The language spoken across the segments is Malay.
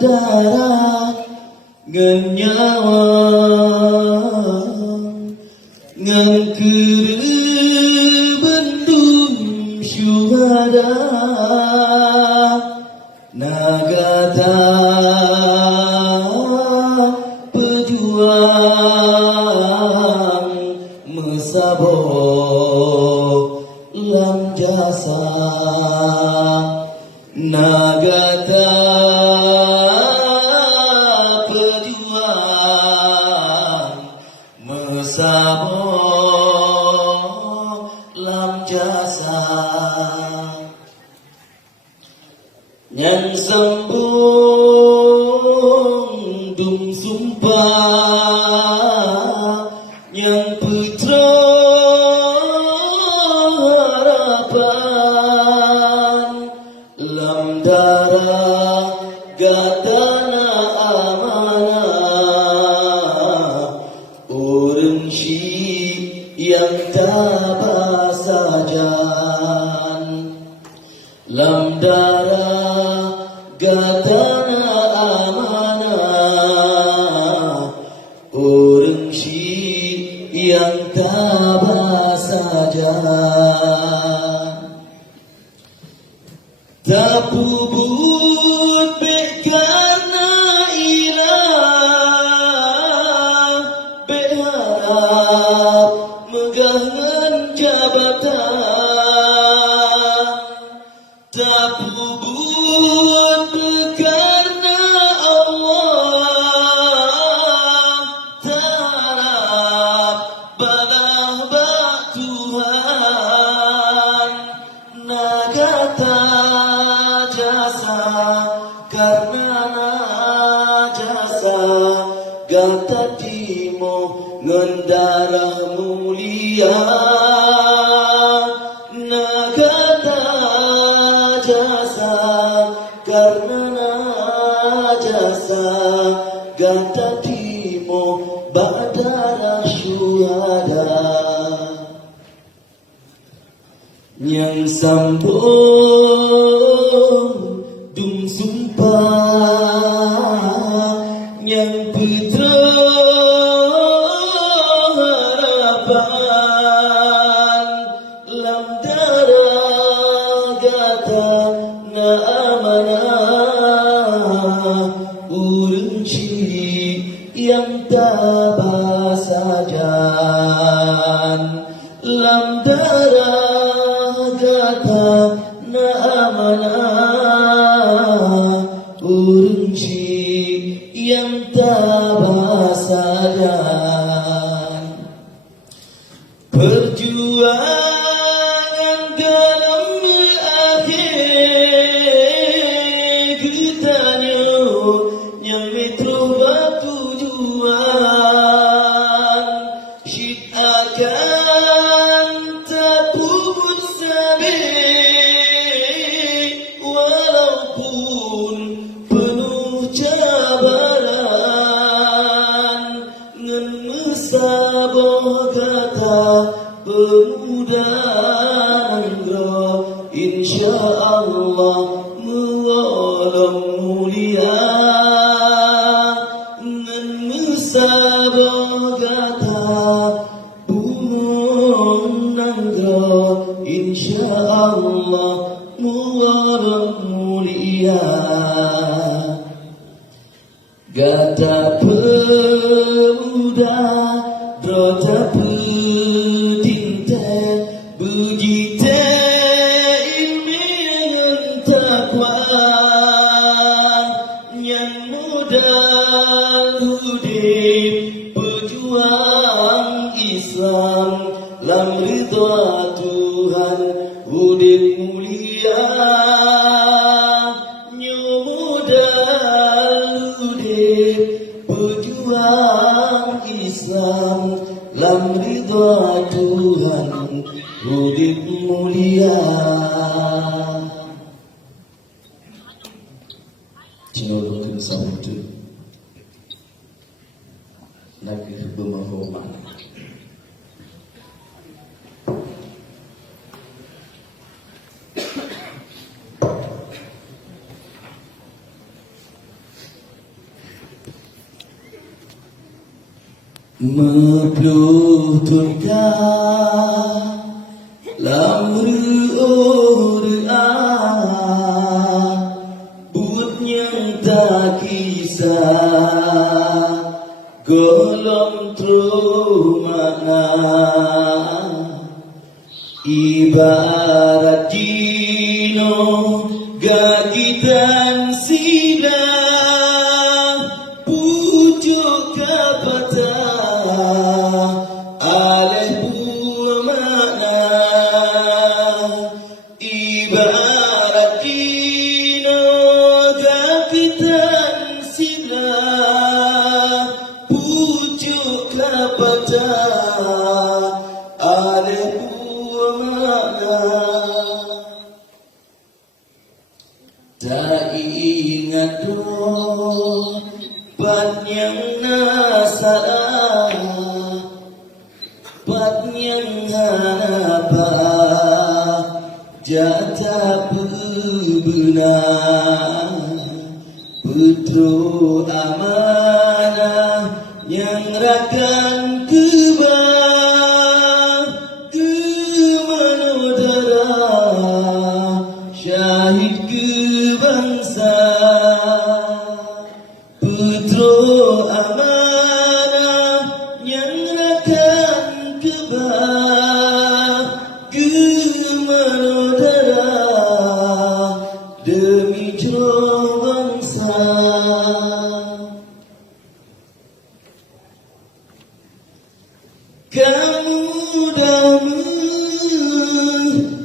darah ngan nyawa ngan kerbendum syuhada nagata pejuang mesabok lam jasa nagata pejuang mesabok lam jasa yang sambung dum sumpah yang putra harapan lam darah gatana amanah orang syik yang tabah sajan lam darah gatana amanah orang syik yang tabah sajan tak puput karena ilah berharap megangan jabatan tak puput karena Allah tarap balah bak Tuhan nagata jasa karena najasa gata timo ngendarah mulia nagata jasa karena najasa gata timo badara syuhada yang sambung dum sumpah yang putra harapan lam darah gata na amanah urang syik yang tabah sajan lam darah gata na amanah urang syik yang tabah sajan perjuangan dalam akhir kitanya yang metro batu juan syid akan tak puput sabit walaupun penuh cabaran ngan mesabah kata pemuda nangro insyaallah muwalam mulia ngan mesabah kata bunga nangro insyaallah muwalam mulia gata pemuda drota petinta bujita ilmi yang takwa yang modal hudib pejuang Islam lam ridha Tuhan hudib mulia nyomodal hudib pejuang Islam lam ridha Tuhan hudib mulia Cinodokin sabtu Nakir bermahormat Mepluh tunkah lam but yang tak kisah golong tru makna ibarat jino gagitan sila pucuk kapata aleh buah makna ibarat jino gagitan sila pucuk kapata aleh buah makna tak ingat doa Pat yang nasalah Pat yang hanapa Jata benar Petro amanah Yang rakan kebah Kemanodara Syahid kebangsa Petro amanah yang rakan kebah Gemanodara demi jero bangsa Kamu dah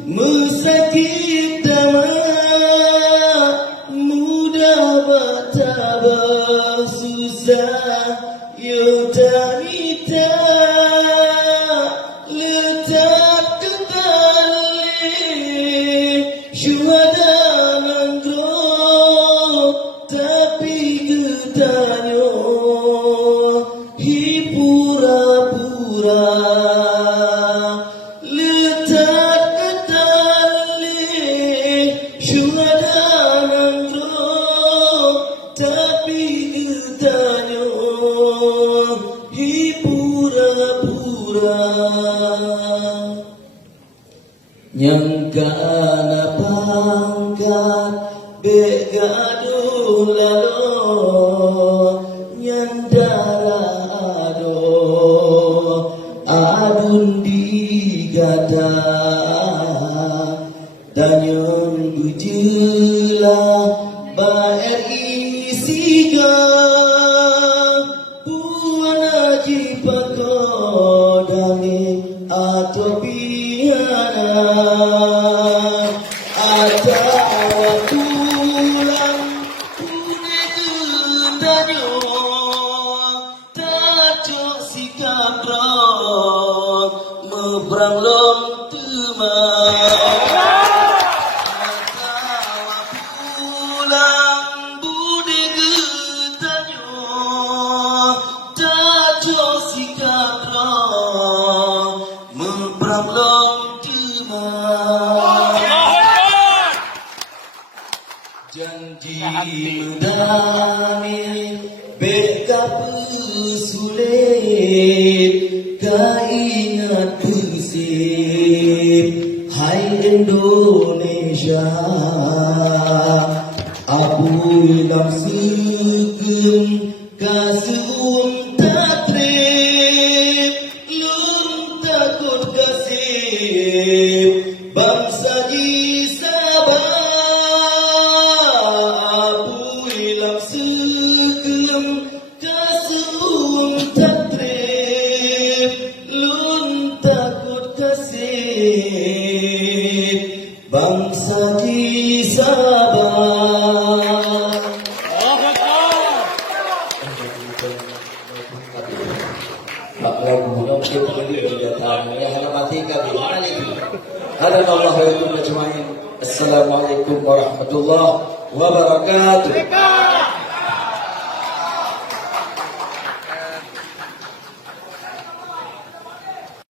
mesakit damak mudah bertabah susah yutanita letak ketali syuhada nangro tapi getanyo hipura-pura letak ketali syuhada nangro tapi getanyo hipura-pura nyangkana pangkat begaduh lalo nyandara adun digada dan yang bujela baer isiga puana jipat kodani atau pihana atau tulang pune getanyo tajok sikap rong mebrang lom temang janji mendani beka pesulit kaingat persib hai Indonesia abu lam segem kasum tatrib lum takut kasih bangsa di Sabah bangsa di Sabah. Lagu kita lagi datang ya hormati kami. Assalamualaikum warahmatullahi wabarakatuh.